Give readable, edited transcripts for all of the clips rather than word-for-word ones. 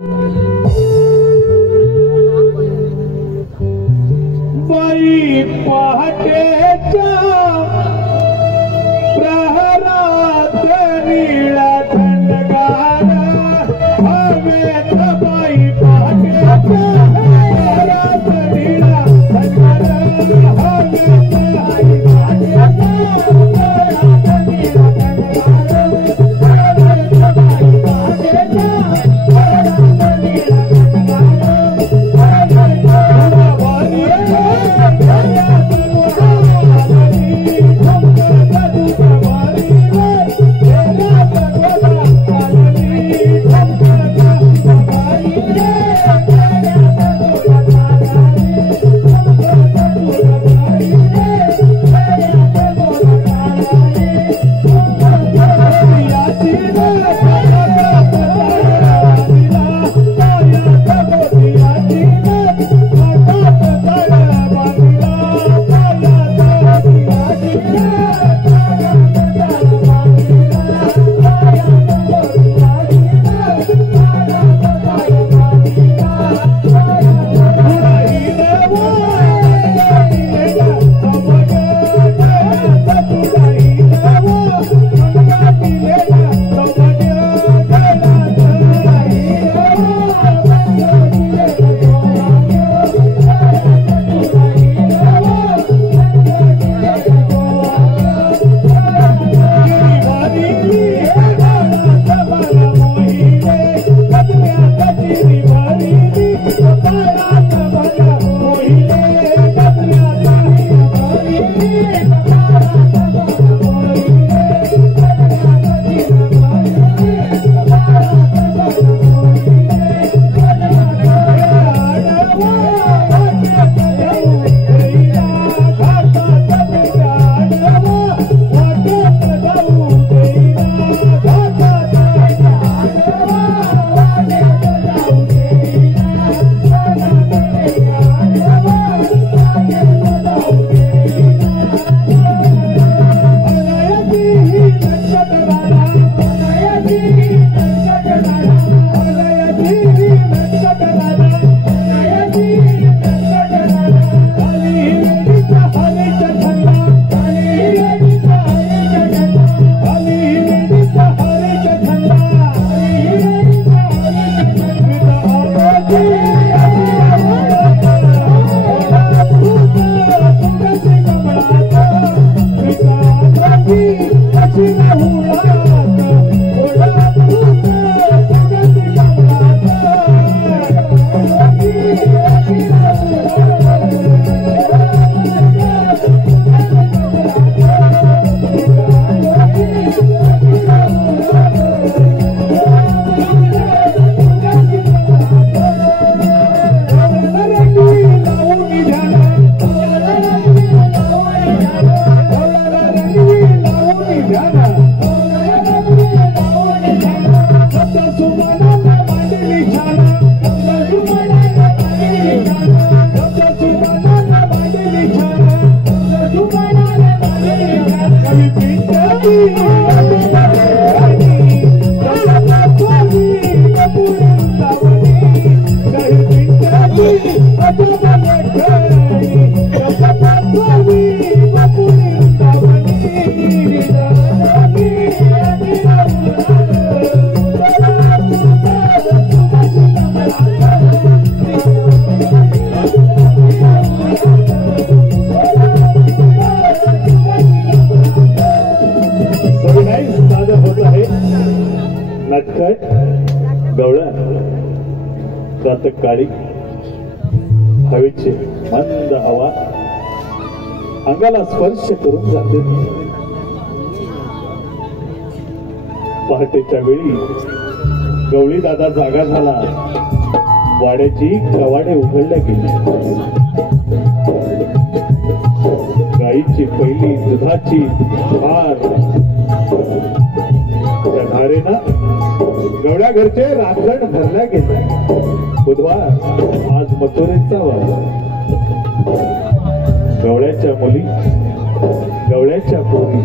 बाई पहाटेच्या प्रहरात निळा थंडगार हवेत बाई पहाटेच्या प्रहरात निळा थंडगार हवेत बाई काळी हवेची मंद हवा अंगाला स्पर्श करून जाते। पहाटेच्या वेळी गवळी दादा जागा झाला, वाड्याची कवाडे उघडल्या गेली। गाईची पहिली दुधाची धार त्या धारेनं गवळ्या घरचे रांजण भरल्या गेले। बुधवार आज मथुरेचा वार, गवळ्याच्या मुली गवळ्याच्या पोरी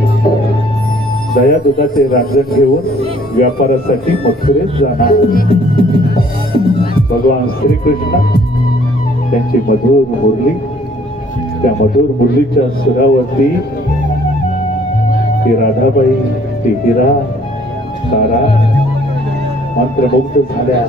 दया दुधाचे रांजण घेऊन व्यापारासाठी मथुरेत जाणार. भगवान श्रीकृष्ण त्यांची मधुर मुरली, त्या मधुर मुरलीच्या सुरावरती ती राधाबाई, ती हिरा, तारा मंत्रमुग्ध झाल्या.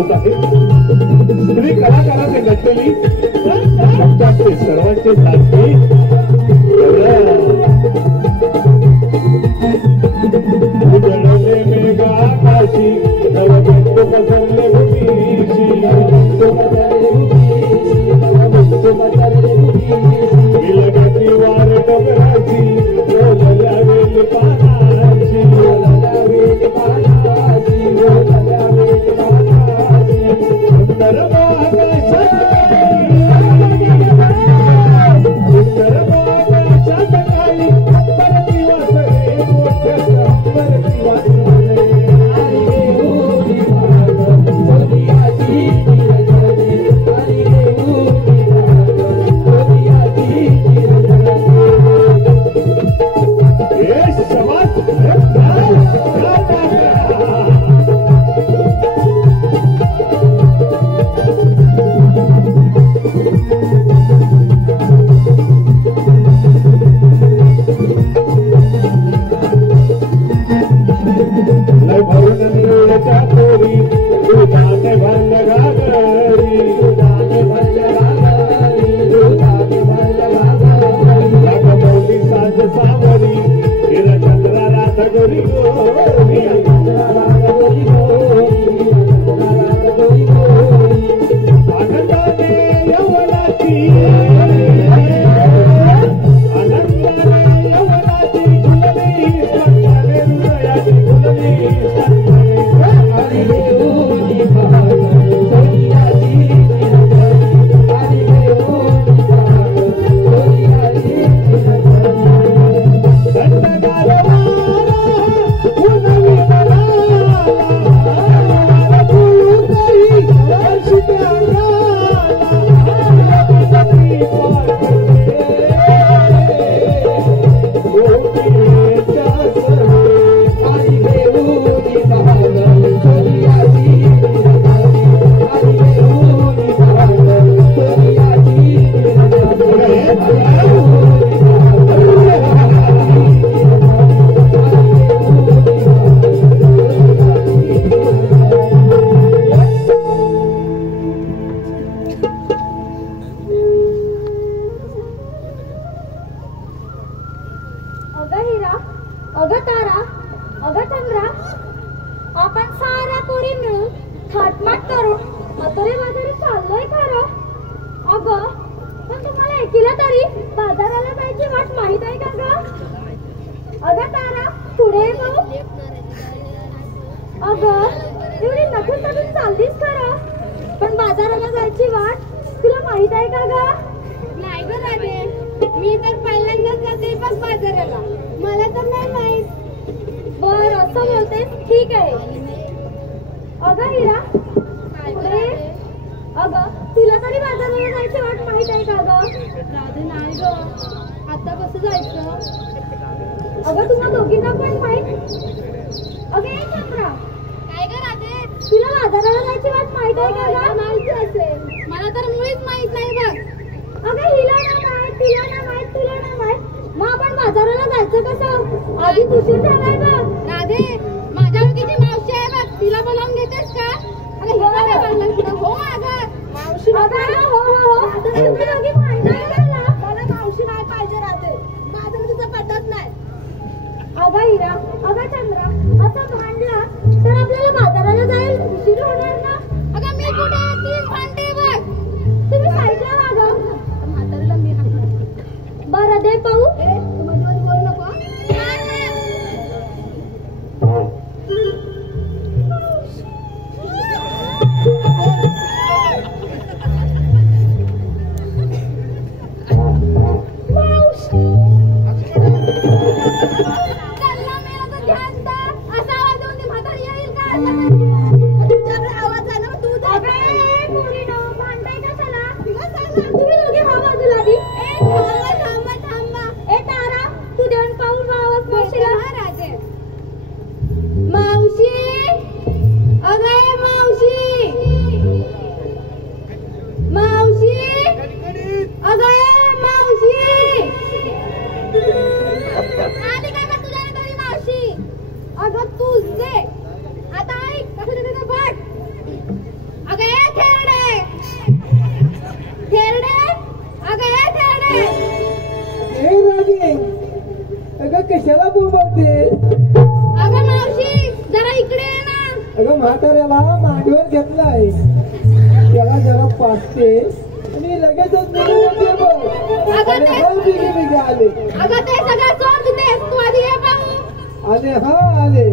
होत आहे. स्त्री कलाकाराने नटलेली आमच्याकडे सर्वांचे लाडके उजळले मेघा आकाशी नवबंध पसरले भूमीशी विलगाची वार डबराची बोलल्या वेल पानाची सुंदर कशाला बोलते? अगं मावशी जरा इकडे ये ना. अगं म्हाताऱ्याला मांडीवर घेतलाय, त्याला जरा पाचते आणि लगेचच निघून येते बघ. अगं ते- आले अगं ते सगळं सोड देस, तू आधी ये पाहू. आले हा आले.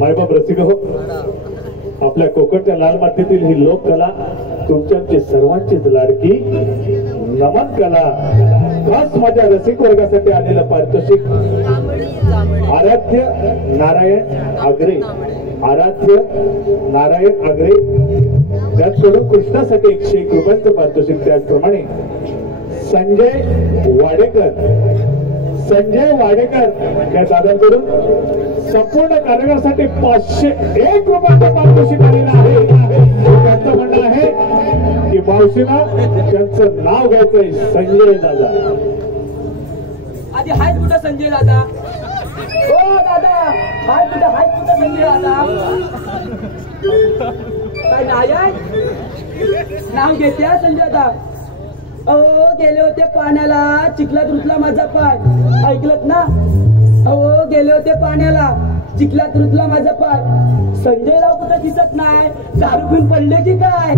मायबाप रसिक हो, आपल्या कोकणच्या लाल मातीतील ही लोककला तुमच्या सर्वांचीच लाडकी नमन कला खास माझ्या रसिक वर्गासाठी आलेलं पारितोषिक आराध्य नारायण आगरे, आराध्य नारायण आगरे त्याचकडून कृष्णासाठी 101 रुपयांचं पारितोषिक. त्याचप्रमाणे संजय वाडेकर या दादांकडून संपूर्ण कार्यक्रमासाठी 501 रुपयांचं पारितोषिक आलेलं आहे. त्यांचं म्हणणं आहे की मावशीला त्यांचं नाव घ्यायचंय संजय दादा. आधी हाय कुठं संजय दादा? हो दादा हाय कुठं संजय दादा? काय नाव घेते संजय दादा? अहो गेले होते पाण्याला, चिखलात रुतला माझा पाय, ऐकलत ना? अहो गेले होते पाण्याला, चिखलात रुतला माझा पाय, संजय राव कुठं दिसत नाही, दारू पिऊन पडले की काय?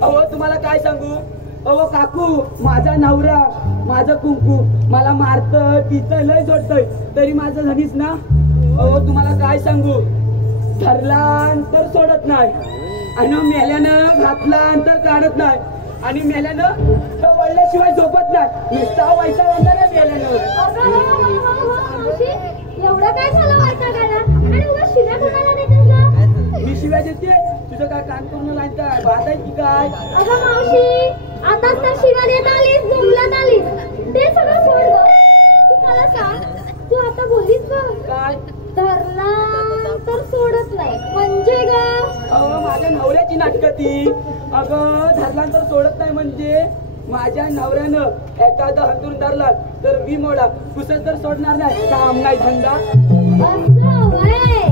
अहो तुम्हाला काय सांगू, अहो काकू, माझा नवरा, माझं कुंकू मला मारतं, तिथं लय जोडतय, तरी माझं झालीच ना. अहो तुम्हाला काय सांगू, धरला तर सोडत नाही, आणि मेल्यानं घातला तर काढत नाही, आणि मेल्यानं तर वळल्याशिवाय झोपत नाही. नुसता व्हायचा म्हणता नाही मेल्यानं. एवढं काय झालं वाटायला आणि उगाच शिव्या कोणाला देतेस गं? मी शिवाय देते, तुझं काय कान करून लाईन काय बात आहे की काय? अगं मावशी, आताच तर शिव्या देत आलीस, बोंबलत आलीस, ते सगळं सोड गं. तू मला सांग, तू आता बोललीस बघ, काय धरला तर सोडत नाही म्हणजे गं? अगं माझ्या नवऱ्याची नाटकं ती. अगं धरला तर सोडत नाही म्हणजे माझ्या नवऱ्यानं एखादा हंतरून धरला तर मी मोडा, कुसच तर सोडणार नाही, काम नाही धंदा. असं व्हय.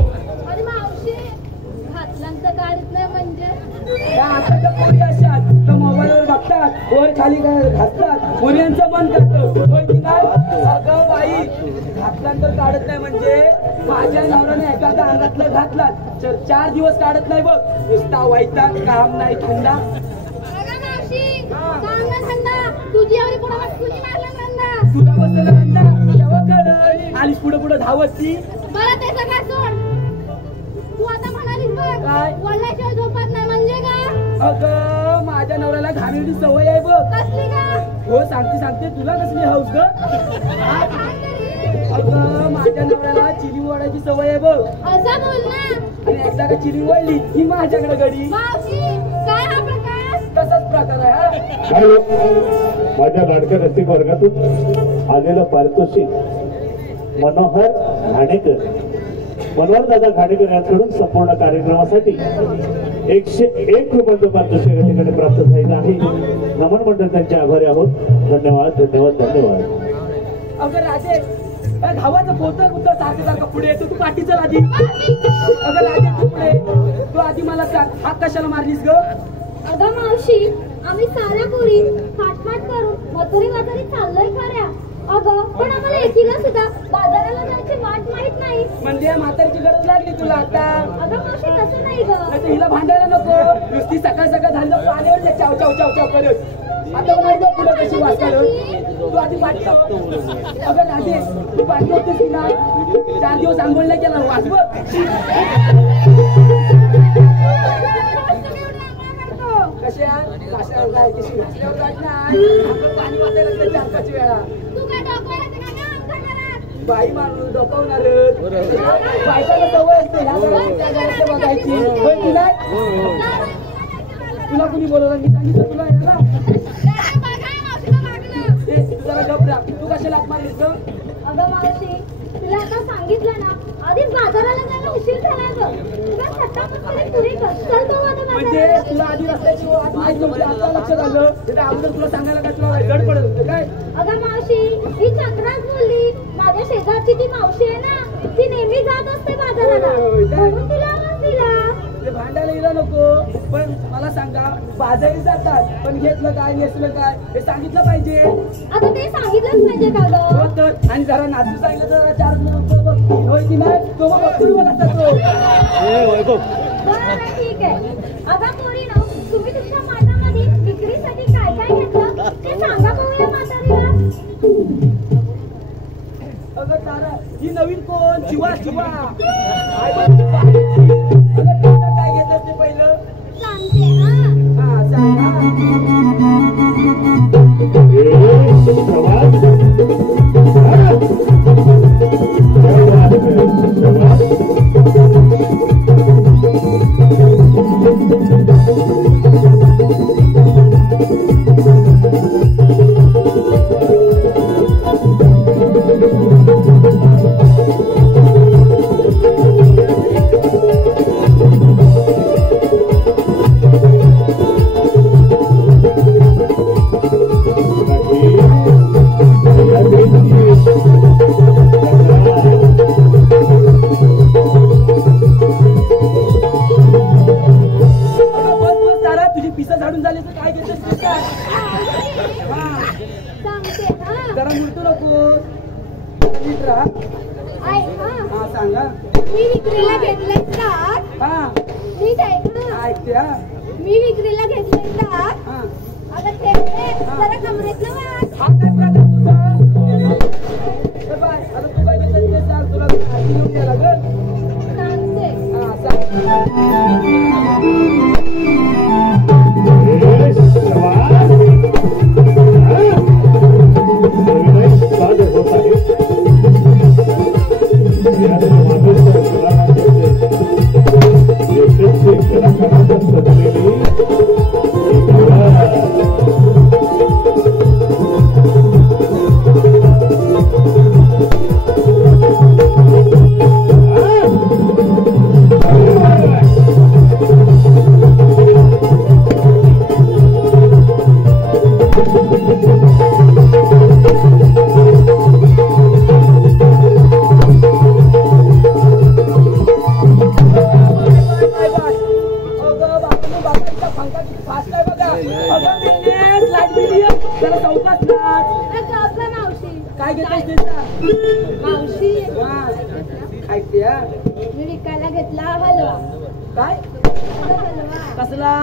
अरे मावशी, घातल्यांचं काढत नाही म्हणजे? या आताच्या पोरी अशा तर मोबाईलवर बघतात, वर खाली घाततात, मुलींचं मन करतं, होय की नाही? अगं बाई, घातल्यानंतर काढत नाही म्हणजे माझ्या नवऱ्याने एखादा अंगातलं घातला तर 4 दिवस काढत नाही बघ, नुसता व्हायचा, काम नाही धंदा. अगं मावशी, काम ना धंदा, तुझी एवढी कोणाला तुझी मारला धंदा. तुला बसलेला धंदा तेव्हा कळलं, आलीस पुढे पुढे धावत ती. बरं ते सगळं सोड. तू आता म्हणालीस बघ, काय? वडिलाशिवाय झोपत नाही म्हणजे का? अगं माझ्या नवऱ्याला घाणेरडी सवय आहे बघ. कसली का? हो सांगते, तुला कसली हौस ग? काय सांग तरी? अगं माझ्या नवऱ्याला चिरी ओढायची सवय आहे बघ, असं बोल ना. आणि एकदा का चिरी वळली की माझ्याकडे गडी. मावशी, काय हा प्रकार? तसाच प्रकार आहे हा. हॅलो, माझ्या लाडक्या रसिक वर्गातून आलेलं पारितोषिक मनोहर घाणेकर, मनोहर दादा घाणेकर यांच्याकडून संपूर्ण कार्यक्रमासाठी 101 रुपयांचं पारितोषिक या ठिकाणी प्राप्त झालेलं आहे. नमन मंडळ त्यांचे आभारी आहोत. धन्यवाद धन्यवाद धन्यवाद. अगं राजे, काय धावाचं पोतं कुठं सारखं पुढे येतो, तू पाठी चल आधी. अगं राजे तू पुढे, तू आधी मला सांग, हात कशाला मारलीस ग? अगं मावशी, आम्ही साऱ्या पोरी फाटफाट करून मथुरी बाजारी चाललोय खऱ्या. अगं पण आम्हाला एकीला सुद्धा बाजाराला जायची वाट माहित नाही. म्हणजे म्हातारीची गरज लागली तुला आता? अगं मावशी, तसं नाही गं. नाही तर हिला भांडायला नको, नुसती सकाळ झालं पाण्यावर चाव चाव चाव चाव करत. आता नाही ग पुढे कशी वाचणार, तू आधी पाठी. अगं राजे, तू पाठी होतीस की ना, 4 दिवस आंघोळ नाही केला, वाचव. कशा काय कशी घासल्यावर जात नाही, पाणी वाचायला लागतं 4-5 वेळा. तू काय डोक्याला येते का गं आमच्या घरात? बाई माणूस डोकावणार, बायकाला सवय असते ह्या घरात त्या घरात बघायची, होय की नाही? तुला कुणी बोलवलं, मी सांगितलं तुला यायला? तुला घबरा, तू कशाला हात मारलीस ग? अगं मावशी, तुला आता सांगितलं ना, आधीच बाजाराला जायला उशीर झाला गं. तुला सट्टापट्टीने पुढे कर. चल तो आता म्हणजे बाजाराला. तुला आधी रस्त्याची वाट माहित नव्हती, आता लक्षात आलं, तर अगोदर तुला सांगायला काय तुला गड पडत होतं काय? अगं मावशी, ही चक्राच बोलली. माझ्या शेजारची ती मावशी आहे ना, ती नेहमी जात असते बाजाराला, म्हणून तिला आवाज दिला. ते भांडायला गेला नको, पण मला सांगा, बाजारी जातात पण घेतलं काय नेसलं काय हे सांगितलं पाहिजे. आता ते सांगितलंच पाहिजे का गं? हो तर, आणि जरा नाचू सांगितलं तर 4 बघ, होय की नाही? तो बघ असतात तो. बरं ठीक आहे. अगं पोरीनो, तुम्ही तुमच्या माठामध्ये विक्रीसाठी काय काय घेतलं ते सांगा बघूया म्हातारीला. अगं तारा, ही नवीन कोण? शिवा शिवा. अगं त्याचं काय घेतलं ते पहिलं सांगते हा. हा सांगा. विक्रीला घेतले ताक. हा नीट ऐक ना. ऐकते हा मी विक्रीला घेतले ताक. हा अगं ठेवते जरा कमरेतलं वाट. हा काय प्रकार तुझा तर बाय आता तू काय घेतलं ते सांग तुला आधी येऊन गेला ग सांगते. हा सांग काय घेतोय मावशी ऐकते हा मी विकायला घेतला हलवा. काय हलवा कसला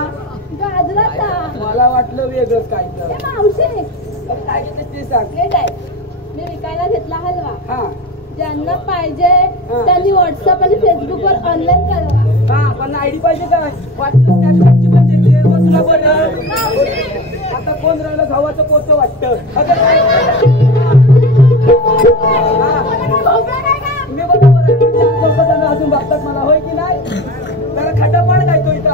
गाजराचा. मला वाटलं वेगळंच काय तर ए मावशी काय घेतोय ते सांग नीट ऐक. मी विकायला घेतला हलवा. हा ज्यांना पाहिजे त्यांनी व्हॉट्सअप आणि फेसबुक वर ऑनलाईन कळवा. हा पण आयडी पाहिजे काय वाटलं स्नॅपचॅटची पण देते मग तुला बरं आता कोण राहिलं भावाचं पोतं वाटतं मी बरोबर आहे लोक जण अजून बघतात मला होय की नाही त्याला खड्डा पण काय तो इथं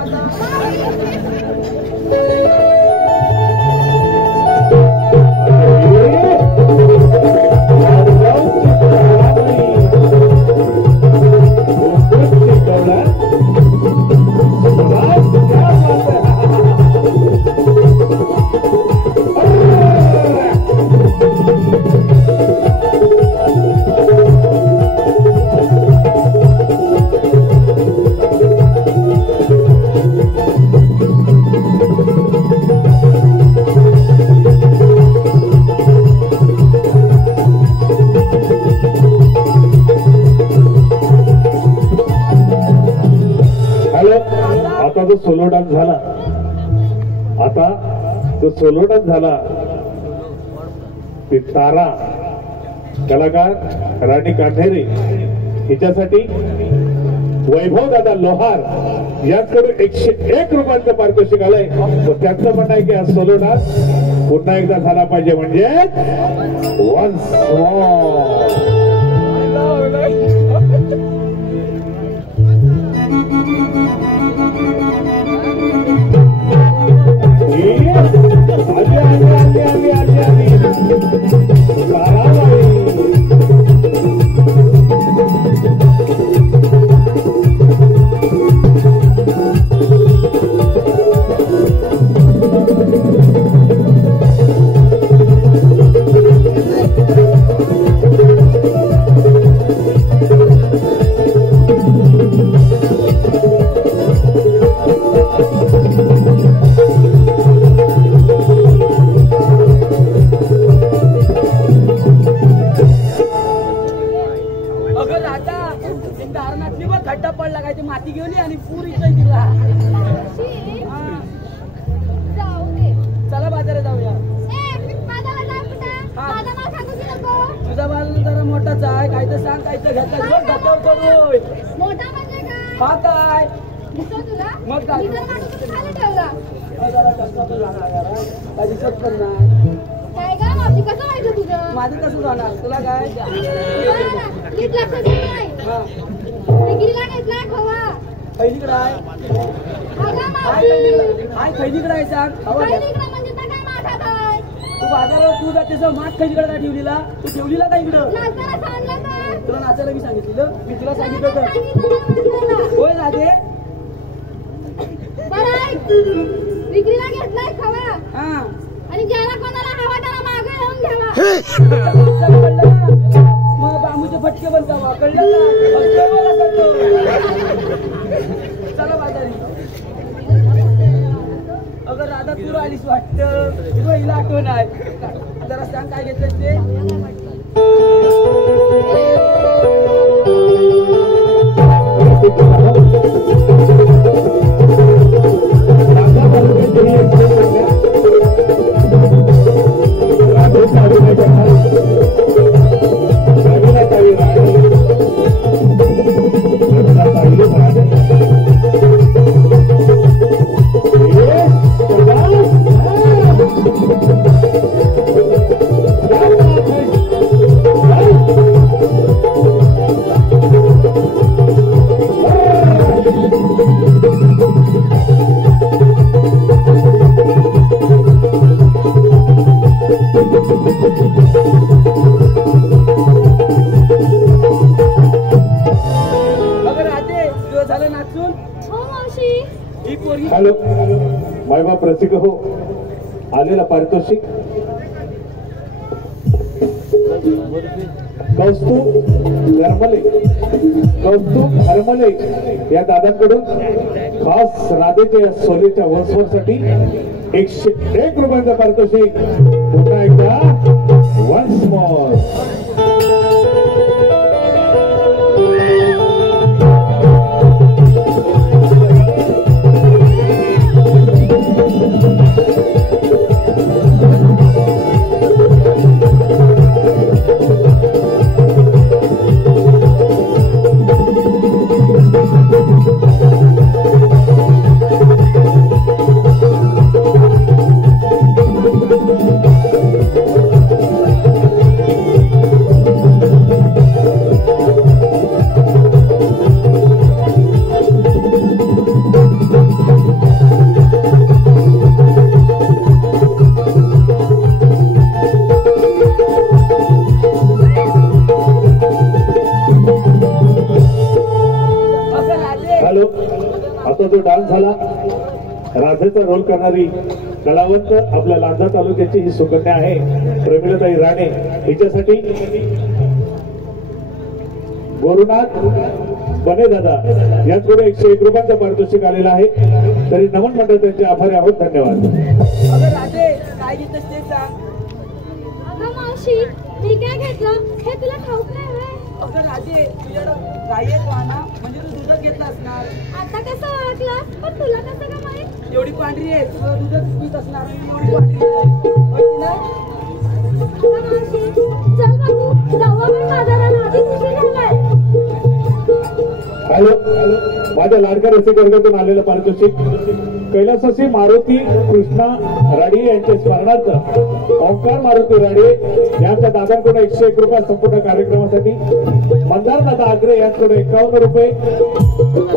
आता जो सोलो डान्स झाला आता जो सोलो डान्स झाला ती तारा कलाकार राणी कांढेरे हिच्यासाठी वैभव दादा लोहार याचकडून 101 रुपयांचं पारितोषिक आलंय. त्यांचं म्हणणं आहे की हा सोलो डान्स पुन्हा एकदा झाला पाहिजे म्हणजे वन्स माती घेऊन आणि पूर इथं दिला चला बाजारात जाऊया. तुझा बाल जरा मोठाच आहे काय तर सांग काय तर घेतला मोठा म्हणजे काय? हा काय दिसतो तुला? मग काय खाली ठेवला. काय दिसत पण नाही काय ग मावशी कसं व्हायचं तुझं? माझं कसं जाणार तुला काय नीट लक्ष देत नाही. हा डिग्रीला घेतला खवा. खैलीकडे आहे हाय खैलीकडे आहे सांग हवा घ्या. म्हणजे काय माठात आहे? तू बाजारावर तू जातेस माठ खैलीकडे काय ठेवलीला तू ठेवलीला का इकडं नाचायला सांगलं काय? तुला नाचायला मी सांगितलेलं मी तुला सांगितलं तर होय राधे बरं ऐक. विक्रीला घेतलाय खवा हा आणि ज्याला कोणाला हवा त्याला मागे येऊन घ्यावा. कळलं ना मग बांबूचे फटके बनतावा कळलं ना चला बाजारी अगं राधा तू आलीस वाटतं तुला हिला आठवण आहे जरा सांग काय घेतलं ते हार्दिक लांजा तालुक्यातील एक कन्या राधेचा अभिनय करणार रवीनाताई राणे, रत्नाताई राणे, हॅलो मायबाप रसिक हो, आलेला पारितोषिक कौस्तुभ हरमले या दादांकडून खास राधेच्या सोलेच्या वर्षासाठी 101 रुपयांचा पारितोषिक पुन्हा एकदा वन्स मोर. आता जो डान्स झाला, राधेचा रोल करणारी कलावंत आपल्या लांजा तालुक्याची ही सुकन्या आहे प्रमिलाताई राणे. हिच्यासाठी गोरुनाथ बने दादा यांच्याकडे 101 रुपयांचा पारितोषिक आलेला आहे. तरी नमन मंडळ त्यांचे आभारी आहोत. धन्यवाद. राधे काय घेतलं ते सांग. अगं मावशी मी काय घेतलं हे तुला ठाऊक नाही होय. अगं राजे तुझ्याकडं गाई आहेत वाहना, म्हणजे तू दुधच घेतलं असणार. आता कसं ओळखलं पण तुला कसं का माहित. एवढी पांढरी आहे तुझं दुधच पीत असणार. एवढी पांढरी आहे मावशी. चल बाबू जाऊ आपण बाजाराला, आधी उशीर झालाय. हॅलो माझ्या लाडक्या रसिकवर्गातून आलेलं पारितोषिक कैलासवासी मारुती कृष्णा राडी यांच्या स्मरणार्थ ओंकार मारुती राडे यांच्या दादांकडून 101 रुपये संपूर्ण कार्यक्रमासाठी. मंदार दादा आग्रे यांच्याकडे 51 रुपये.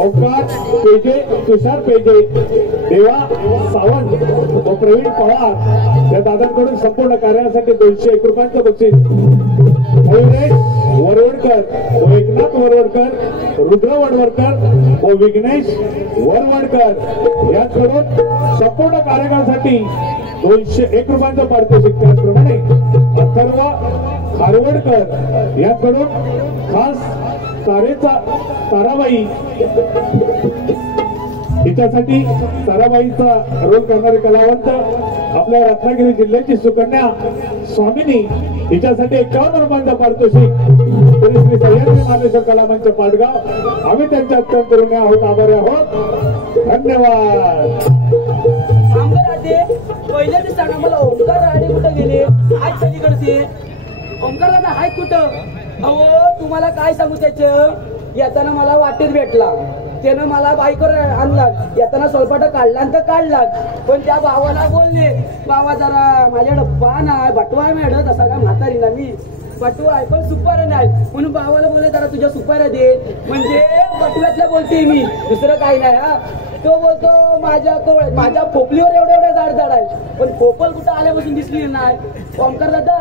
ओंकार पेजे, तुषार पेजे, देवा सावंत व प्रवीण पवार या दादांकडून संपूर्ण कार्यासाठी 201 रुपयांचं बक्षीस. मयुरेश वरवडकर व एकनाथ वरवडकर, रुद्र वडवडकर व विघ्नेश वरवडकर यांच्याकडून संपूर्ण कार्यक्रमासाठी 201 रुपयांचं पारितोषिक. त्याचप्रमाणे अथर्व खारवडकर यांच्याकडून खास ताराबाई हिच्यासाठी ताराबाईचा रोल करणारे कलावंत आपल्या रत्नागिरी जिल्ह्याची सुकन्या स्वामिनी हिच्यासाठी 51 रुपयांचा पारितोषिक. तरी श्री सह्याद्री मानेश्वर कलामंच पाटगाव आम्ही त्यांच्या अत्यंत ऋणी आहोत, आभारी आहोत. धन्यवाद. पहिल्या दिवसाला मला ओंकार राणे कुठं गेले आज सगळीकडे. ओंकार दादा हाय कुठं. अहो तुम्हाला काय सांगू, त्याचं येताना मला वाटेत भेटला. त्यानं मला बाईकवर आणला, येताना स्वल्पाट काढला तर काढला. पण त्या भावाला बोलले, बाबा जरा माझ्याकडे पान आहे, बटवा आहे मॅडम. तसा काय म्हातारी ना मी, बटवा आहे पण सुपाऱ्या नाही. म्हणून भावाला बोलले जरा तुझ्या सुपाऱ्या दे. म्हणजे बटव्यातल्या बोलते मी, दुसरं काही नाही. हा तो बोलतो माझ्या खोपलीवर एवढ्या जाड जाड आहे, पण खोपल कुठं आल्यापासून दिसली नाही. ओंकार दादा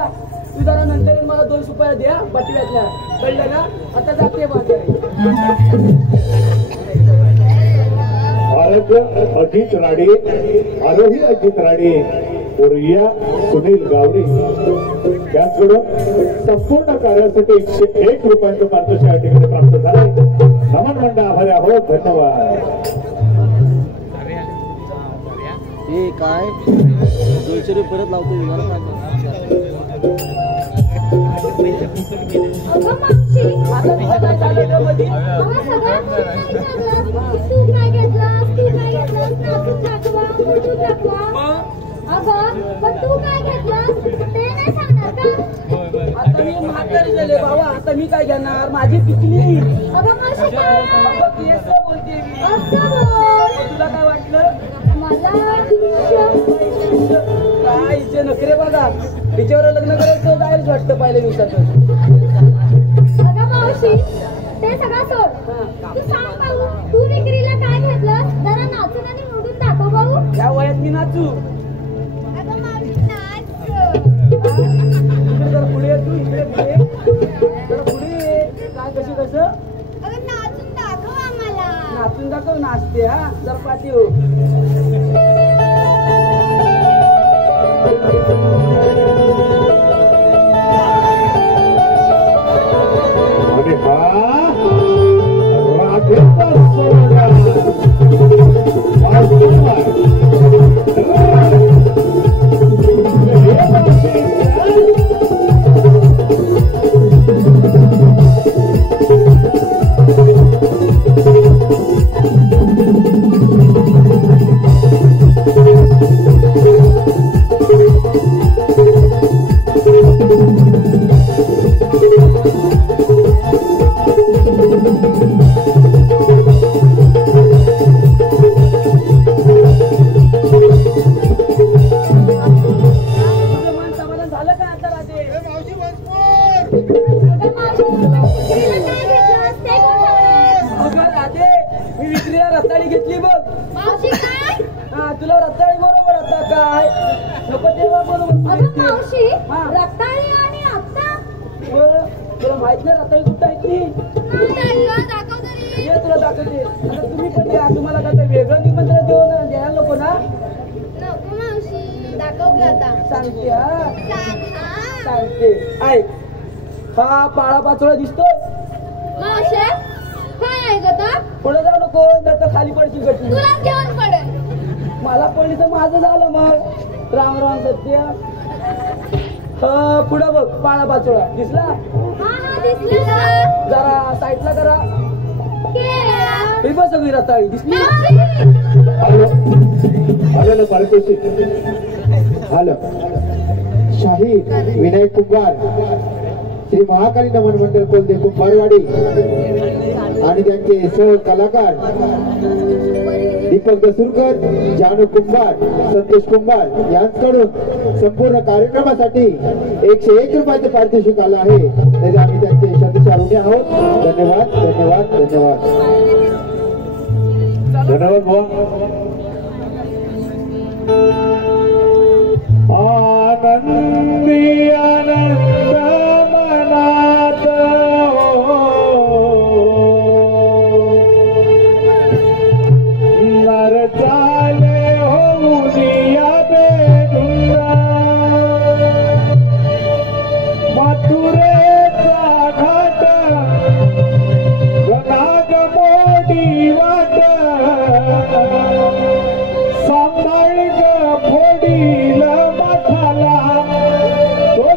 तू जरा नंतर मला 2 सुपाऱ्या द्या बटव्यातल्या, कळलं ना. आता जाते आरोग्य अजित राडे, आरोही अजित राडे, उर्या सुनील गावडे यांच्याकडून संपूर्ण कार्यासाठी 101 रुपयांचं पारितोषिक या ठिकाणी प्राप्त झाले. नमन मंडळ आभारी आहोत. धन्यवाद. हे काय 200 रुपये परत लावतो. अगं मावशी आता तुझं काय झालं ग मधी? मला सगळं विचारलं तू काय घेतलंस नाचून दाखवा उठून दाखवा मग अगं पण तू काय घेतलंस ते नाही सांगणार का आता मी म्हातारी झाले बाबा, आता मी काय घेणार? माझी पिकली. अगं मावशी काय अगं केस बोलते मी. असं बोल तुला काय वाटलं? मला काय हिचे नखरे बघा, हिच्यावर लग्न करायचं जायच वाटतं पहिल्या दिवसातच. अगं मावशी ते सगळं सोड तू सांग भाऊ तू विक्रीला काय घेतलंस जरा नाचून आणि उडून दाखव भाऊ या वयात मी नाचू? अगं मावशी नाच इकडे जरा पुढे ये तू, इकडे पुढे जरा पुढे ये. काय कसं अगं नाचून दाखव आम्हाला नाचून दाखव. नाचते हा, जरा पाठी हो. आणि हा राखेचा सोहळा. तुझं मन समाधान झालं का आता राजे? अगं मावशी विक्रीला काय घेतलंस ते कोण सांगणार? अगं राजे, मी विक्रीला रताळी घेतली बघ. मावशी काय हा, तुला रताळी बरोबर आता काय नको तेव्हा बरोबर तू अगं घेतली. मावशी हा. रताळी आणि आता बरं, तुला माहित नाही रताळी कुठं आहे ती? दाखव तरी ये तुला दाखवते. आता तुम्ही पण या, तुम्हाला काय ते वेगळं निमंत्रण देऊन द्यायला नको ना? नको मावशी दाखव की आता सांगते हा, सांग हा सांगते. ऐक, हा पाळा पाचोळा दिसतोय. मावशी काय आहे ग आता पुढे जाऊ नको, नाही तर खाली पडची गटी. तुला घेऊन पडेल मला पडली तर माझं झालं मग. राम राम सत्य. पुढं बघ, पाळा पाचोळा दिसला. हा हा दिसलं जरा साईडला करा. केला ही बघ सगळी रताळी दिसली. आलं पारितोषिक आलं. शाही विनायक कुंभार, श्री महाकाली नमन मंडळ कोलदे कुंभारवाडी आणि त्यांचे सह कलाकार दीपक दसुरकर, जानू कुंभार, संतोष कुंभार यांच्याकडून संपूर्ण कार्यक्रमासाठी 101 रुपयाचे पारितोषिक आलं आहे. तरी आम्ही त्यांचे शतशः ऋणी आहोत. धन्यवाद धन्यवाद धन्यवाद धन्यवाद भाऊ. आनंदी आनंद मनात नर चाले होऊनिया बेधुंदा मथुरेचा घाट गनाग मोडी वाट सांभाळ ग फोडील मठाला तो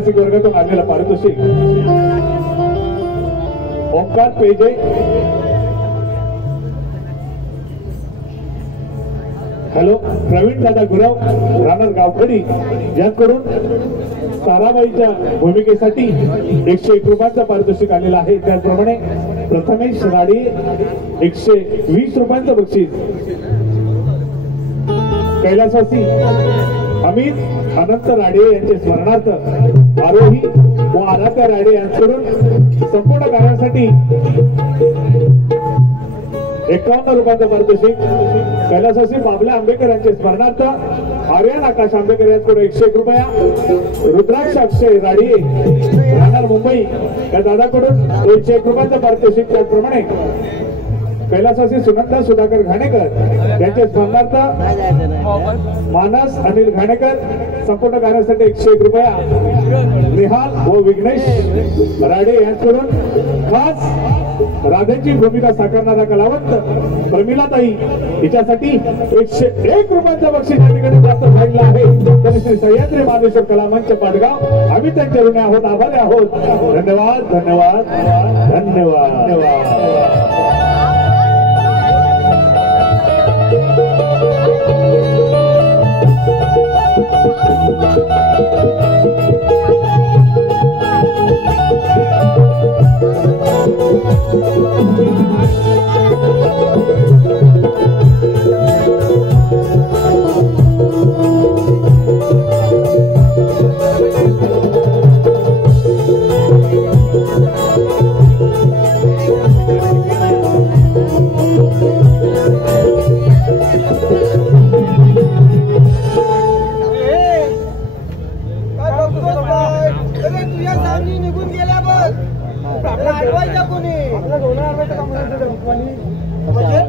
रसिक वर्गातून आलेला पारितोषिक ओंकार पेजे, हॅलो प्रवीण दादा गुराव राहणार गावखडी यांकडून ताराबाईच्या भूमिकेसाठी 101 रुपयांचं पारितोषिक आलेलं आहे. त्याचप्रमाणे प्रथमेश राडे 120 रुपयांचं बक्षीस, कैलासवासी अमित अनंत राडे यांचे स्मरणार्थ आरोही व आराध्या राडे यांच्याकडून संपूर्ण कार्यासाठी 51 रुपयांचं पारितोषिक, कैलासवासी बाबल्या आंबेकर यांचे स्मरणार्थ आर्यन आकाश आंबेकर यांच्याकडून 101 रुपया, रुद्राक्ष अक्षय राडे राहणार मुंबई या दादाकडून 101 रुपयांचं पारितोषिक. त्याचप्रमाणे कैलासवासी सुनंदा सुधाकर घाणेकर यांचे स्मरणार्थ मानस अनिल घाणेकर संपूर्ण कार्यासाठी 101 रुपया, निहाल व विघ्नेश राडे यांच्याकडून खास राधेची भूमिका साकारणारा कलावंत प्रमिलाताई हिच्यासाठी 101 रुपयांचं बक्षीस या ठिकाणी प्राप्त झालेलं आहे. तर श्री सह्याद्री महादेश्वर कला मंच पाडगाव आम्ही त्यांच्या ऋणी आहोत, आभारी आहोत. धन्यवाद धन्यवाद धन्यवाद धन्यवाद.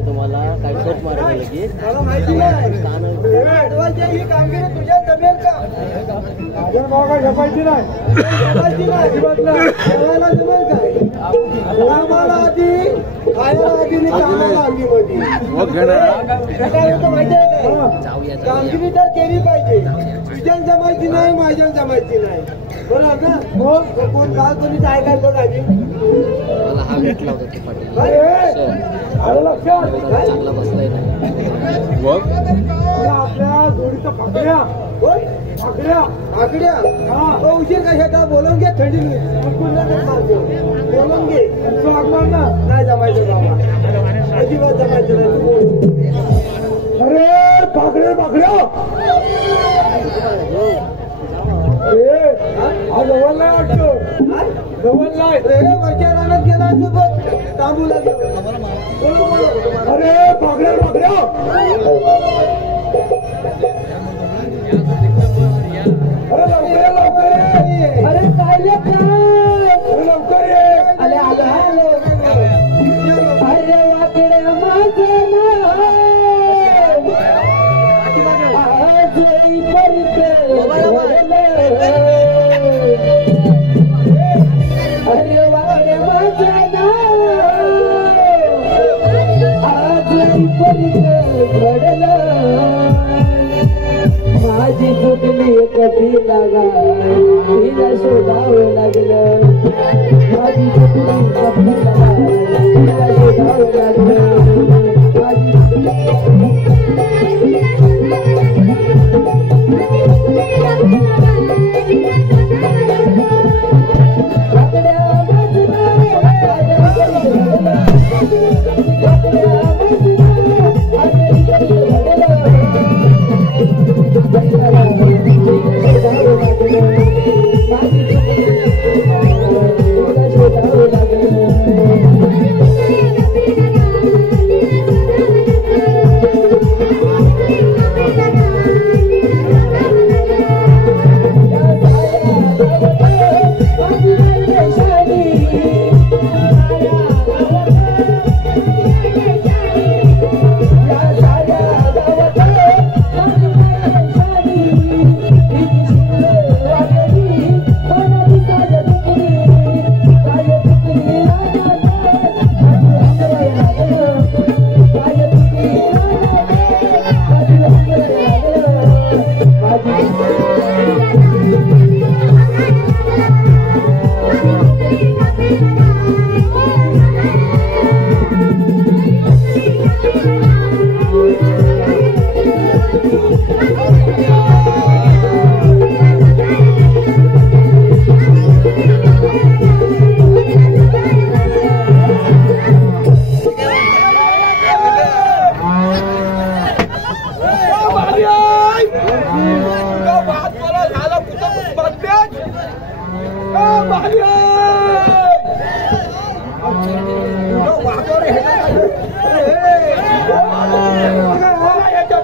तुम्हाला काय सोप मारायला लगेच मला माहिती नाही कामगिरी तुझ्या जमेल का? माझ्या भावा झपायची नाही, झपायची नाही अजिबात नाही. जेवायला जमेल का? आम्हाला आधी खायला आधी आणि कामाला आधी मध्ये काय होतं माहितीये? कामगिरी तर केली पाहिजे. तुझ्या जमायची नाही, माझ्या जमायची नाही, बरोबर ना? हो. कोण काल कोणी काय काय बघ आधी मला हा भेटला होता ते पाटील चांगला बसलाय आपल्या जोडीचा फाकड्या फाकड्या फाकड्या हा उशीर कशाचा बोलवून घे. थंडी बोलवून घे. लागणार ना नाही जमायचं बाबा, अजिबात जमायचं नाही. अरे फाकड्या फाकड्या हा जवळ नाही वाटतो, जवळ नाही वरच्या रानात गेला तांबू लागेल. अरे फाकड्या फाकड्या अरे लवकर लवकर ये. अरे काय लवकर ये. अरे आलो आलो. अरे वाकडे माझं अरे वाकडे माझं आज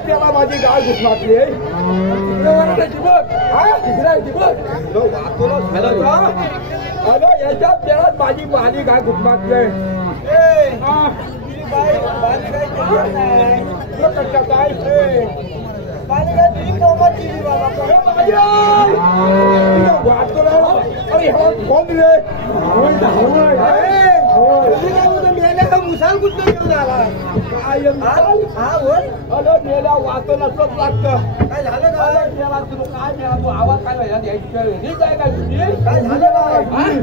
त्याला माझी गाळ घुसमाटली आहे. अगं याच्या तेलात माझी बाली गाळ घुसमाटली आहे. मुसाल कुठं घेऊन आला मेला वाचन असंच लागतं. काय झालं काय मेला तू काय मेला तू आवाज काय रीत आहे काय तुझी काय झालं काय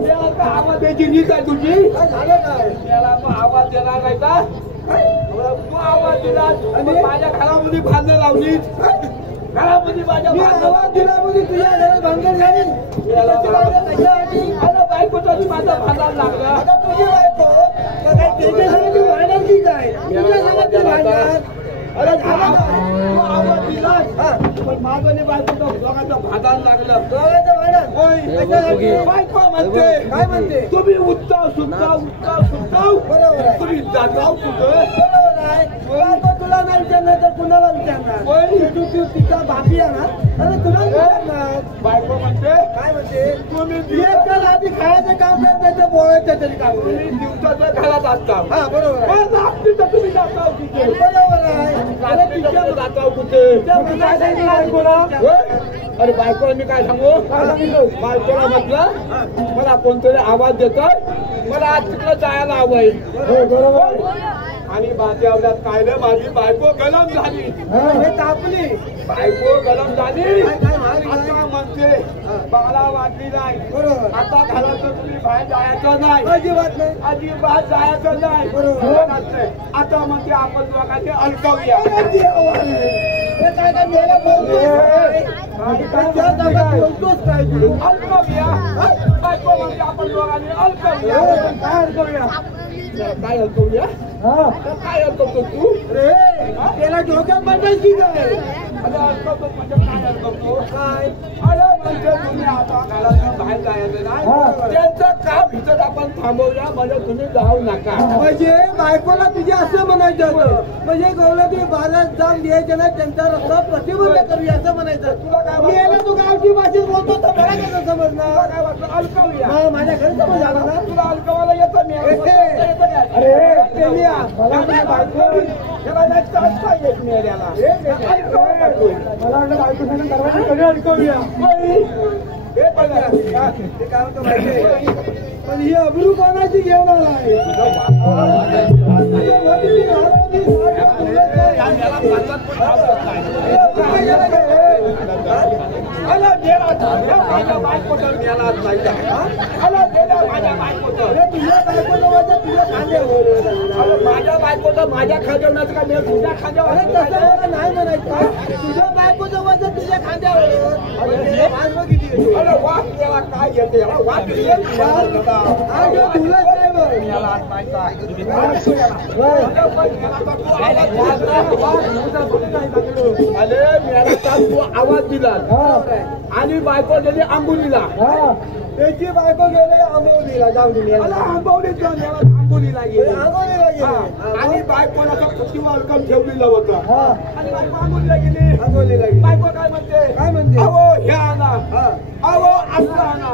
मेला का आवाज द्यायची रीत आहे तुझी काय झालं काय मेला मग आवाज देणार नाही का तू आवाज दिला आणि माझ्या घरामध्ये भांडण लावली घरामध्ये माझ्या आवाज दिला म्हणजे तुझ्या घरात भांडण झाली बायकोचा माझा भांडण लागला आता तुझी बायको त्याच्यासाठी भांडण की काय तुझ्यासाठी भांडण अरे आवाज दिला पण माझं बायकोचं दोघांचं भांडण लागलं दोघांचं भांडण बायको म्हणते काय म्हणते तुम्ही उत्ताव सुद्धा बरोबर आहे तुम्ही जाताव कुठं बरोबर आहे तुला नाही विचारणार तर कुणाला विचारणार तू तिचा बापी आहे ना अरे तुला विचारणार बायको म्हणते काय म्हणते तुम्ही आधी खायचं काम करता बोलायचं तरी काम तुम्ही दिवसाचं घरात असता हा बरोबर आहे तुम्ही जाताव कुठे बरोबर आहे जाताव कुठे अरे बायकोला मी काय सांगू बायकोला म्हटलं मला कोणतरी आवाज देतोय मला आज तिकडं जायला हवंय बरोबर आणि माझ्या अवल्यात काय नाही माझी बायको गलम झाली तापली बायको गलम झाली आता म्हणते मला वाटली नाही आता घरातून तुम्ही बाहेर जायचं नाही अजिबात जायचं नाही आता म्हणते आपण लोकांचे अलकवूया बायको म्हणते आपण लोकांनी अलकवूया काय अलकवूया काय अलकवतो तू रे त्याला डोक्यात बदलची काय अलकवतो म्हणजे काय अलकवतो काय अरे म्हणजे तुम्ही आता घरातून बाहेर जायचं नाही त्यांचं काम इथं आपण थांबवूया म्हणजे तुम्ही जाऊ नका म्हणजे बायकोला तुझे असं म्हणायचं म्हणजे गौला तुम्ही बाजारात जाऊन द्यायचे ना त्यांचा रस्ता प्रतिबंध करूया असं म्हणायचं तुला काय तू गावची भाषेत बोलतो तर मला कसं समजणार काय वाटलं अलकवूया माझ्या घरी समज आला ना तुला अलकवाला येतं मी अरे मला बायको येत मेऱ्याला मला वाटलं बायको सांग दरवाजा कधी अडकवूया पण ही अब्रू कोणाची घेऊन आला आहे माझ्या बायकोचं माझ्या खांद्यावर का मी तुझ्या खांद्यावर नाही म्हणायचं तुझ्या बायकोचं वजन तुझ्या खांद्यावर अरे वाट याला काय येते वाट अरे तू आवाज दिला आणि बायको गेली आंबोलीला त्याची बायको गेले आंबोलीला जाऊन दिली आंबोलीत जाऊन आंबोलीला गेली आणि बायकोला अलकम ठेवलेलं होतं आणि बायको आंबोलीला गेली बायको काय म्हणते अहो हे आणा अहो असलं आणा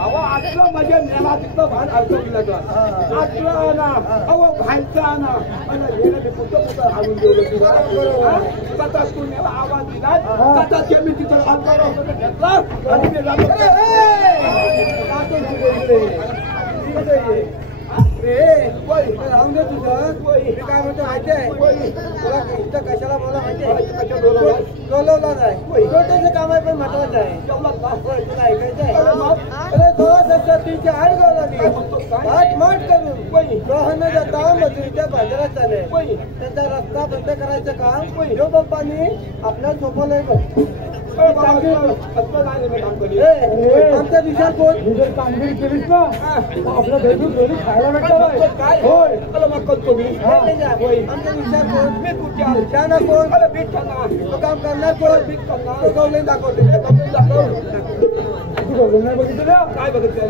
अहो असलं म्हणजे मेला तिथं भान अडकवलं असलं आणा अहो भायचं आणा कुठं आणून देऊ तसाच तू मेला आवाज दिला तसाच मी तिथं घेतला आणि मी जातो राहून दे तुझं मी काय म्हणतो माहिती आहे तुला इथं कशाला मला माहिती आहे बोलवला नाही छोटंसं काम आहे पण महत्वाचं आहे तुला ऐकायचं आहे अरे 2 गावला माठ करून गहन जाता मजुरीच्या बाजारात चालेल त्यांचा रस्ता बंद करायचं काम जो बाप्पानी आपल्या झोपवलंय बघ आमच्या दिवसात कोण कामगिरी केलीस ना आपल्या घरी खायला भेटणार काय होय मग करतो मी आमच्या दिवसात कोण मी कुठे ना कोण बीट करणार काम करणार कोण बीट करणार गवले दाखवते गवले नाही बघितलं काय बघितलं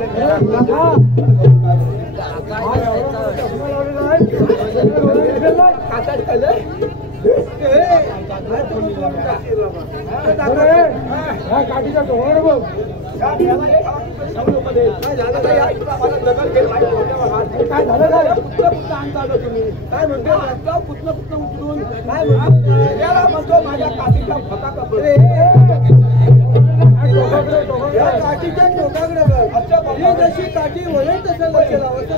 खातात खाल्लं ह्या काठीचा डोंगर बघ. काय झालं काय? तुम्ही काय म्हणतो? कुठलं उचलून काय म्हणतो? माझ्या काठीचा फटाका काठीच्या टोकाकडे बघ. ही जशी काठी वळेल तसं लक्ष लावायचं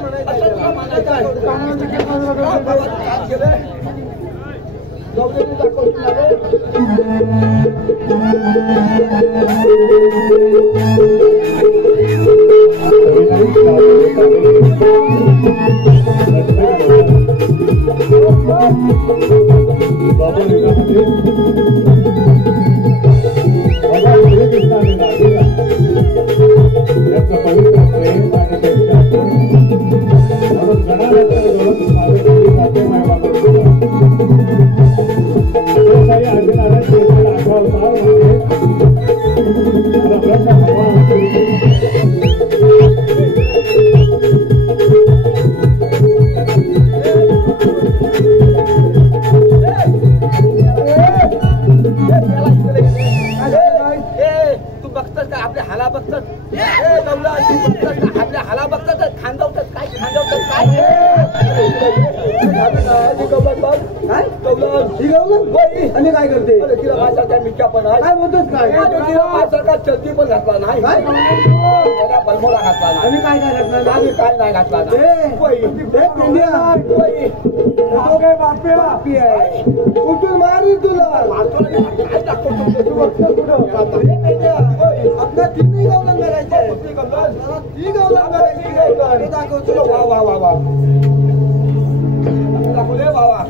आणि काय करते तिला माझ्यासारखा मिठा पण आहे काय म्हणतोस काय तिला माझ्यासारखा चलती पण घातला नाही त्याला बलमोडा घातला नाही आणि काय काय घातला नाही काय नाही घातला बापी आहे कुठून मारू तुला काय टाकतो आपला तीनही गावला करायचे ती गावला करायची दाखवतो वा वा वा वा दाखवू दे वा वा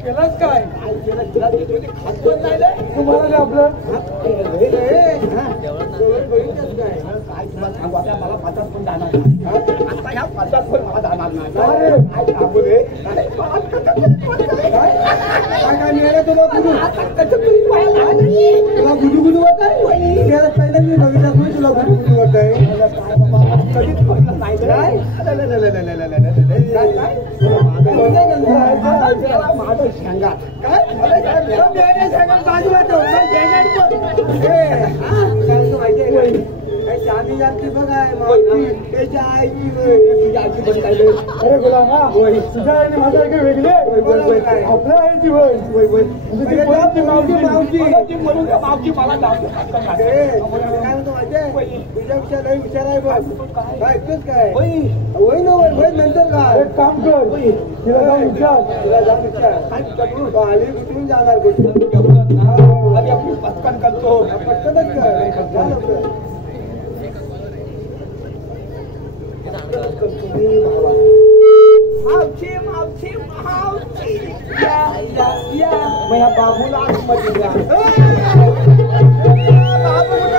केलंच काय तुम्हाला आपलं मला पाचात पण जाणार आता ह्या पाचात पण मला जाणार नाही काय सांगू दे काय मिळालं तुला तुला गुडू गुडू होत आहे त्याला पहिलं मी बघितलं नाही तुला गुडू गुडू होत आहे कधीच बघितलं नाही माझं सांगा चांदी जाती बघाय त्याच्या आईची तुझ्या आईची पण काय अरे बोला हा तुझ्या आईने माझ्या काही वेगळे आपल्या आईची मावशी मावशी म्हणून त्या मावशी मला काय म्हणतो माहिती तुझ्यापेक्षा लई विचार आहे बघ काय तूच काय होई ना होई नंतर काय एक काम कर तिला जाऊन विचार काय विचार आली कुठून जाणार आधी आपण पटकन करतो पटकनच कर मावशी मावशी मावशी या माझ्या बाबूला आतमध्ये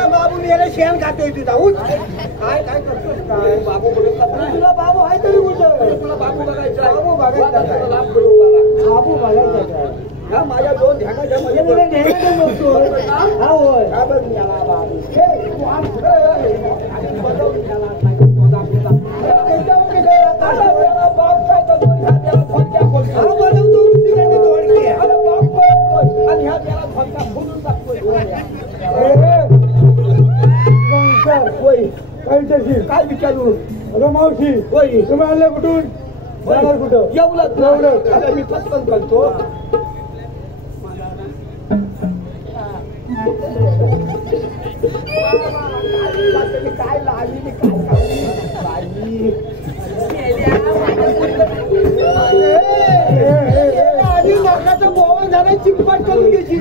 बाबू मेरे शेण खाते तुझा उठ काय काय करतोस काय बाबू बघत तुला बाबू आहे तरी तुला बाबू बघायचा बाबू बघायचा बाबू बघायचा हा माझ्या दोन ध्यानाच्या मध्ये हा होय हा बघ याला बाबू तू काय विचारू अरे मावशी तुम्ही आले कुठून कुठं एवढं मी पटकन करतो काय लागली काय आधी लोकांचं बोवण झालं चिंपट करून घ्यायची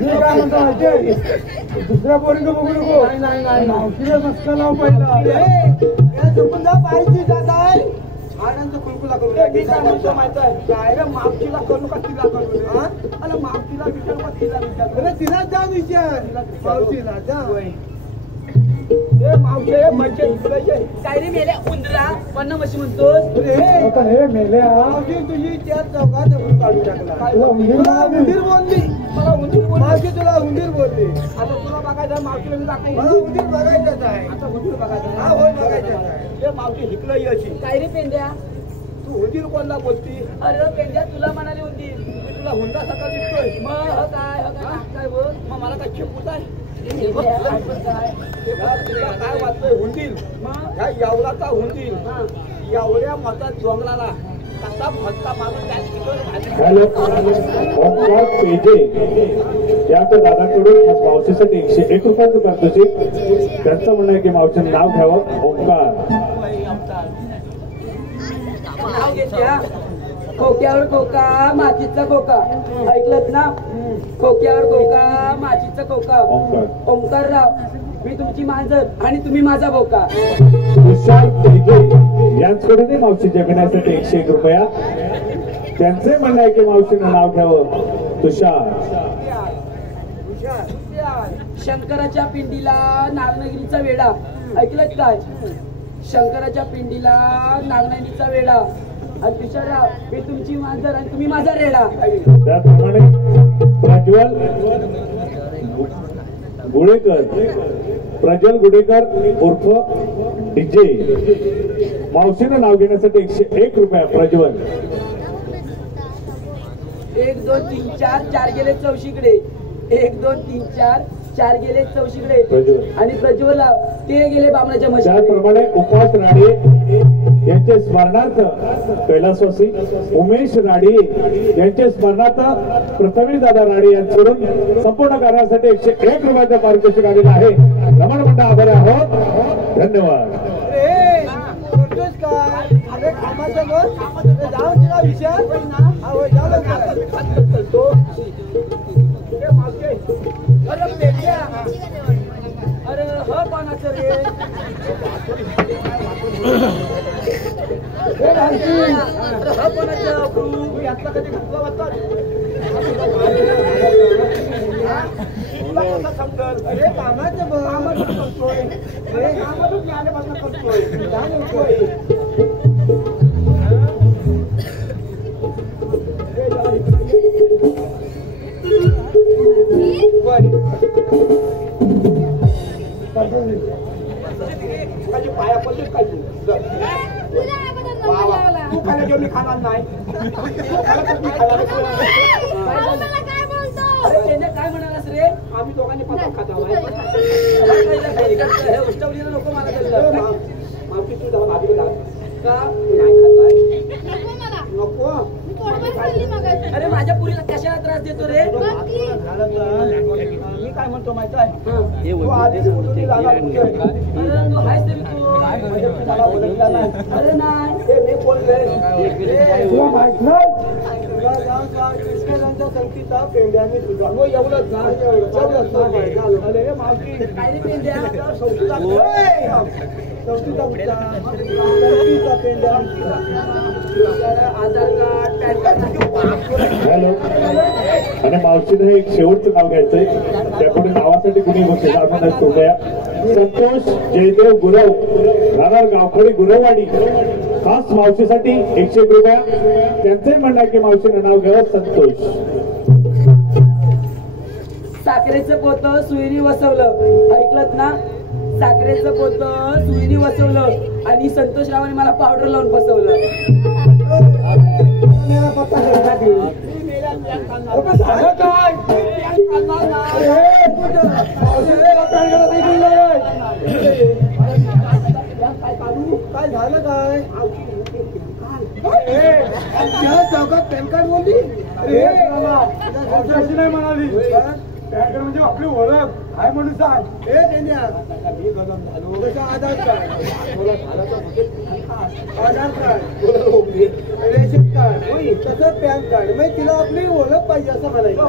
दुसऱ्या पोरीचं बघू नको नाही मावशीला नसका लाव पहिला चुकून जा पाहिजे जात आहे आनंद कुलकुला करून काय रे मावशीला करू का तिला करू अरे मावशीला विचार का तिला विचार तिला जा विचार मावशीला जा मावशी काय रे मेल्या उंदरा पण मशी म्हणतोस हे मेल्या मावशी तुझी त्या चौकात काढून टाकला उंदीर बोलली मला उंदीर बोलली मावशी तुला उंदीर बोलली आता तुला बघायचं मावशीला मी दाखवून मला उंदीर बघायचंच आहे आता उंदीर बघायचं हा होय बघायचं आहे हे मावशी हिकलंही अशी काय रे पेंड्या तू उंदीर कोणला बोलती अरे पेंड्या तुला म्हणाली उंदीर मी तुला हुंडा सकाळ दिसतोय मग काय बोल मग मला काय खेपूच आहे काय काय वाटतोय हुंडील मग ह्या यावराचा हुंडील यावऱ्या मतात डोंगराला कसा फटका मारून त्या हॅलो ओंकार पेजे या तर दादाकडून खास मावशीसाठी 101 रुपयाचं पारितोषिक. त्यांचं म्हणणं आहे की मावशीचं नाव घ्यावं. ओंकार नाव घेत्या खोक्यावर खोका मातीचा खोका ऐकलत ना खोक्यावर खोका मातीचा खोका ओंकार ओंकारराव मी तुमची मांजर आणि तुम्ही माझा बोका. विशाल पेजे यांच्याकडून मावशी जगण्यासाठी 101 रुपया. त्यांचे म्हणणं आहे की मावशीनं नाव घ्यावं. तुषार शंकराच्या पिंडीला नागनगिरीचा वेडा ऐकलत काय शंकराच्या पिंडीला नागनगिरीचा वेडा आणि तुषारराव मी तुमची मांजर आणि तुम्ही माझा रेडा. त्याप्रमाणे प्रज्वल गुडेकर उर्फ डीजे मावशीनं नाव घेण्यासाठी 101 रुपया. प्रज्वल 1 2 3 4 4 गेले चौशीकडे 1 2 3 4 4 गेले चौशीकडे प्रज्वल आणि प्रज्वल ते गेले बामणाच्या म्हशीकडे. त्याचप्रमाणे उपवास राणे यांचे स्मरणार्थ कैलासवासी उमेश राणे यांचे स्मरणार्थ प्रथमेश दादा राणे यांच्याकडून संपूर्ण कार्यासाठी 101 रुपयाचं पारितोषिक आलेलं आहे. रमण मंडळ आभारी आहोत. धन्यवाद. अरे कामाचं मग जाऊ तिला विचार अरे पेट्या अरे ह कोणाचं रे ह कोणाचं तू यातला कधी घातला होता अरे कामाचं करतोय कामातच आल्यापासून करतोय पाया पडलीच काय तू खायला जेवण खाणार नाही काय म्हणालास रे आम्ही दोघांनी पदार्थ खात आहोत उष्टवलीला नको मला मावशी तू जाऊन आधी का नाही खात नको अरे माझ्या पुरीला कशाला त्रास देतो रे मी काय म्हणतो माहित आहे तू आधीच कुठून झाला अरे तू हायस तरी तू अरे नाही मी बोलले तुला माहित नाही तुला जाऊन कृष्णाच्या संगतीचा पेंड्याने तुझा हो एवढंच ना एवढंच अरे मावशी काय रे पेंड्या चौथीचा पेंड्या आधार कार्ड पॅन कार्ड हॅलो आणि मावशीनं एक शेवटचं नाव घ्यायचंय. त्यापुढे नावासाठी कुणी बक्षीस आपण कृपया. संतोष जयदेव गुरव राहणार गावखडी गुरववाडी खास मावशीसाठी 101 रुपया. त्यांचे म्हणणं आहे की मावशीनं नाव घ्यावं. संतोष साखरेचं पोतं सुईनी वसवलं ऐकलत ना साखरेचं पोतं सुईनी वसवलं आणि संतोषरावांनी मला पावडर लावून फसवलं. काय झालं काय चौकात पॅन कार्ड बोलली नाही म्हणाली पॅन कार्ड म्हणजे आपली ओळख हाय म्हणून सांग. हे टेंड्या मी गरम झालो त्याचा आधार कार्ड तुला झाला तर आधार कार्ड रेशन कार्ड तसं पॅन कार्ड म्हणजे तिला आपली ओळख पाहिजे असं म्हणायचं.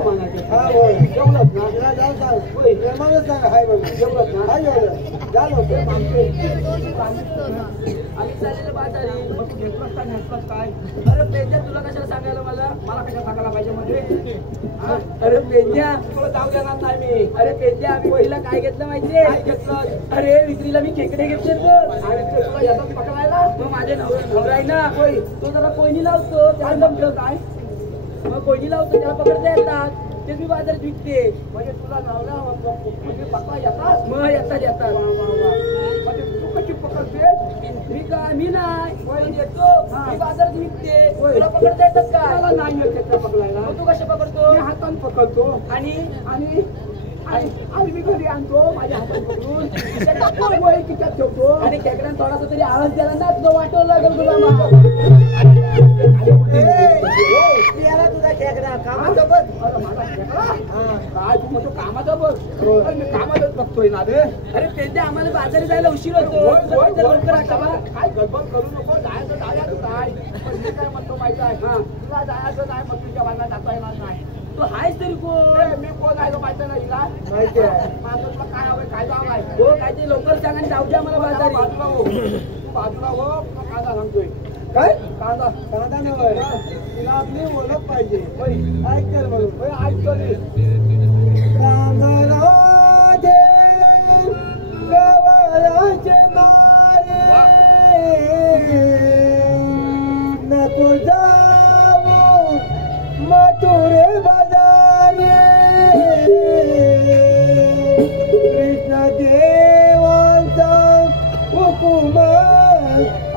हा होय एवढंच ना तिला जाऊ सांग प्रेमानं सांग हाय म्हणून एवढंच ना हाय एवढं जा लवकर आम्ही चाललेलं बाजारी. मग तू घेतलास का नेसलास काय? अरे पेंद्या तुला कशाला सांगायला मला कशा सांगायला पाहिजे म्हणजे अरे पेंद्या तुला जाऊ देणार नाही मी. अरे पेंद्या आम्ही पहिला काय घेतलं माहितीये? काय घेतलं? अरे विक्रीला मी खेकडे घेतले तर आणि ते तुला याचाच पकडायला मग माझ्या नवरा आहे ना तो जरा कोयनी लावतो त्याला जमलं काय मग कोयनी लावतो त्याला पकडता येतात ते मी बाजारात विकते. म्हणजे तुला नवरा म्हणजे पकवा येतात. मग येतात म्हणजे तू कशी पकडते? मी नाही कोयनी देतो मी बाजारात विकते. तुला पकडता येतात का? मला नाही येत त्याचा पकडायला. मग तू कशा पकडतो? मी हाताने पकडतो आणि आणि आणि मी घरी आणतो माझ्या हातात पकडून खिशात ठेवतो. आणि खेकड्यानं थोडासा तरी आवाज द्यायला ना तुला वाटवं लागेल तुला याला तुझा खेकडा कामाचा बघ. काय तू म्हणतो कामाचा बघ. मी कामातच बघतोय ना रे. अरे पेंद्या आम्हाला बाजारी जायला उशीर होतो लवकर आठवा. काय गडबड करू नको. जायचं काय पण मी काय म्हणतो माहिती आहे तुला जायचं नाही मग तुझ्या बाजूला जाता येणार नाही. तू हायच तरी कोण? मी कोण आहे माहिती नाही हिला माहिती आहे. माझं तुला काय हवंय काय जाव आहे हो काय ते लवकर सांग आणि जाऊ द्या मला बाजारी. बाजूला हो तू बाजूला हो कांदा सांगतोय काय कांदा नव्हे तिला आपली ओळख पाहिजे. ऐक तर म्हणून ऐकतो राधे गवळाचे मारे नको जाऊ मथुरे बाजारे कृष्ण देवांचा हुकुम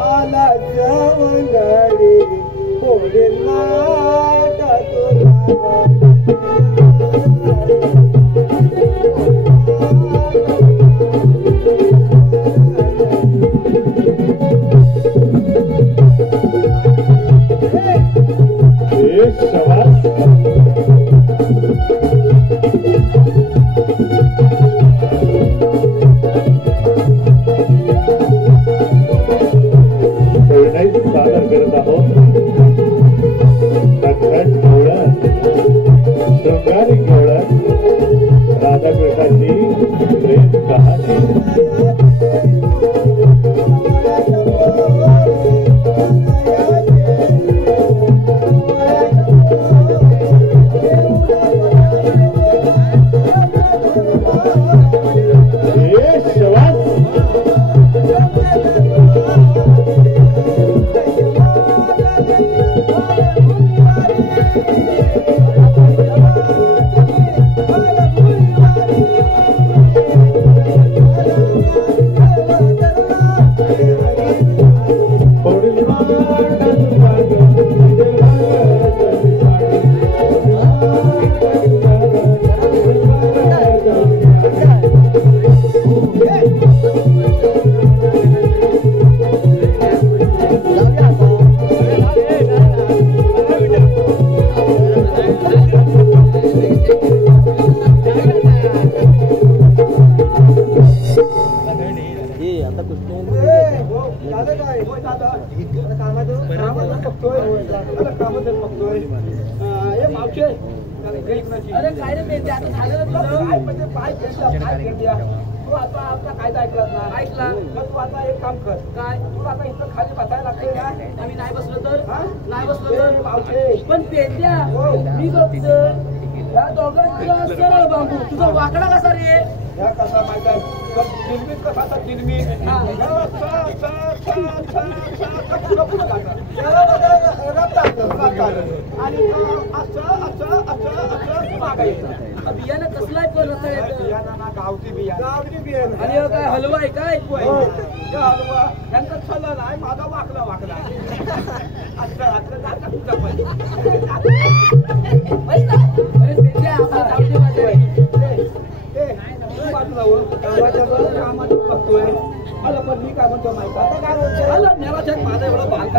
आला जवंगडी पुढे नाटा तुला सादर करत आहोत शृंगारी गवळण राधाकृष्णाची प्रेम कहाणी. अरे काय रे पेंद्या आता झालं ना तुझं? काय म्हणजे पाय खेळला काय खेळल्या तू आता आपला कायदा ऐकलास ना ऐकला. मग तू आता एक काम कर काय तू आता इथं खाली बसायला लागते ना आम्ही नाही बसलो तर हा? नाही बसलो ए, तर मावशे. पण पेंद्या मी बघतो या दोघांचा सरळ बांबू तुझा वाकडा कसा रे? या कसा माहिती आहे चिरमीत कसा आता चिरमीत हा. पुढं घालणार. त्याला बघा, रक्त आलं, रक्त आलं. आणि असं मागायचं बियाणं कसलं आहे पण रस्ता येतं? बियाणं ना गावठी बियाणं आणि हे काय हलवा आहे काय? हलवा यांचा छल्ला नाही माझा वाकला असं जाता कुठं पण अरे पेंद्या आपण जाऊ दे बाजारी. कामाचं बघतोय मला पण मी काय म्हणतो माहिती आता काय म्हणतो मला माझं एवढं बालका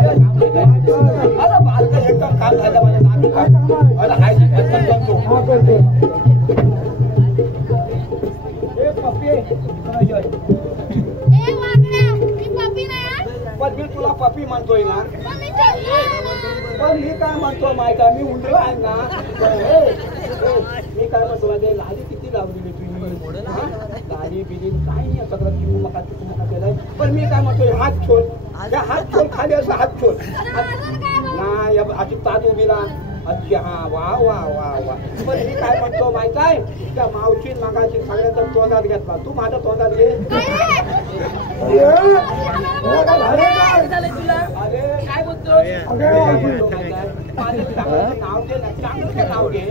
मला बालका एकदम काम झालं माझ्या नामी काय मला हाय करतो म्हणतो माहिती आहे, मी उंडलो आहे ना. मी काय म्हणतो ते लाली किती लावलेली तुम्ही, लाली बिली काही नाही सगळं चिकूमका केलाय. पण मी काय म्हणतोय हात छोल, त्या हात छोल खाली असं हात छोल नाही अशी ताज उभी राहा. अच्छा हा वा वा वा वा. पण मी काय म्हणतो माहित आहे, त्या मावशी मागाशी सगळ्यांचा तोंडात घेतला, तू माझ्या तोंडात घे. अरे काय बोलतो नाव घे ना, चांगलं नाव घे.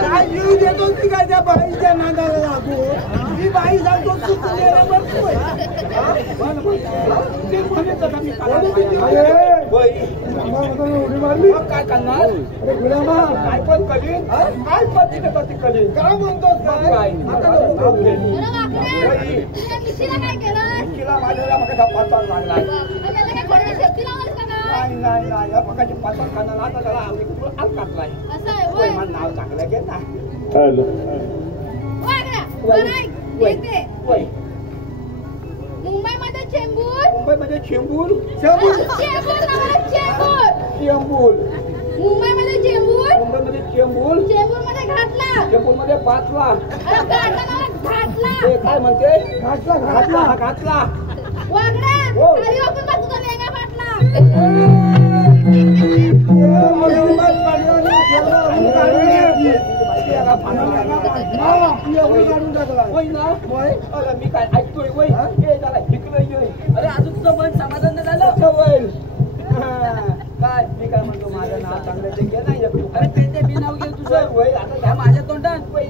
काय जीव देतो की काय त्या बाईच्या नांदाला लागू. मी बाई सांगतो तू उडी मारली काय करणार, काय पण करीन, काय पण तिथे करीन. काय म्हणतोस काय तिला माझ्या मग पाचार लागला. नाही नाही नाही या पकाची पाचार खाणार आता त्याला आल काढलाय. नाव चांगलं घे ना. मुंबईमध्ये चेंबूर, मुंबईमध्ये चेंबूर, चेंबूर मुंबईमध्ये चेंबूर, मुंबईमध्ये चेंबूर, चेंबूरमध्ये घातला, चेंबूरमध्ये पाचला. घातला ते काय म्हणते घातला घातला घातला वागड्या हो. खाली ओपन बस तुझा लेंगा फाटला. मी काय ऐकतोय वय त्याला शिकलोय. अरे अजून तुझं मन समाधान नाही झालं काय. मी काय म्हणतो माझं नाव चांगलं ते घे नाही. अरे पेंद्या मी नाव घे तुझं वय आता त्या माझ्या तोंडात वय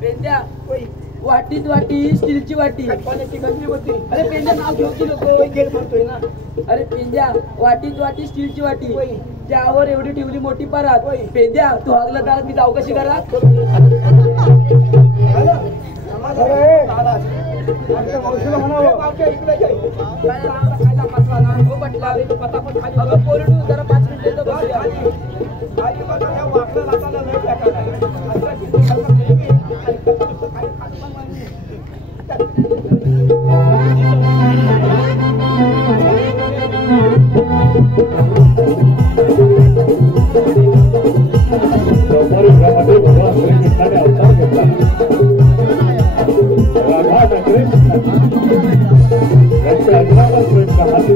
पेंद्या वय. वाटीत वाटी स्टीलची वाटी पाण्याची गंजी होती. अरे पेंद्या नाव घेऊ की लोक म्हणतोय ना. अरे पेंद्या वाटीत वाटी स्टीलची वाटी त्यावर एवढी ठेवली मोठी परात. पेंद्या तू हगला तर मी जाऊ कशी करा. जरा 5 मिनिटं भगवान श्रीकृष्णाने अवतार घेतला. राधा कृष्ण त्यांच्या अजून कृष्ण हाती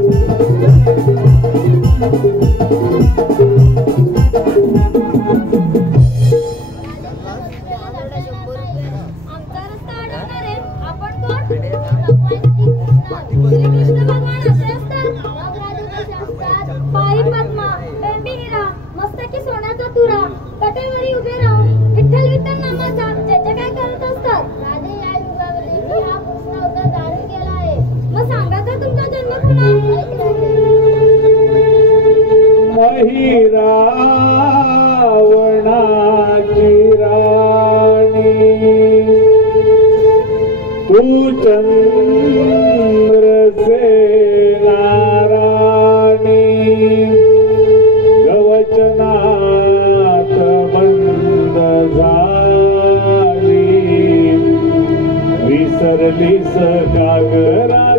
विसरलीस कागरा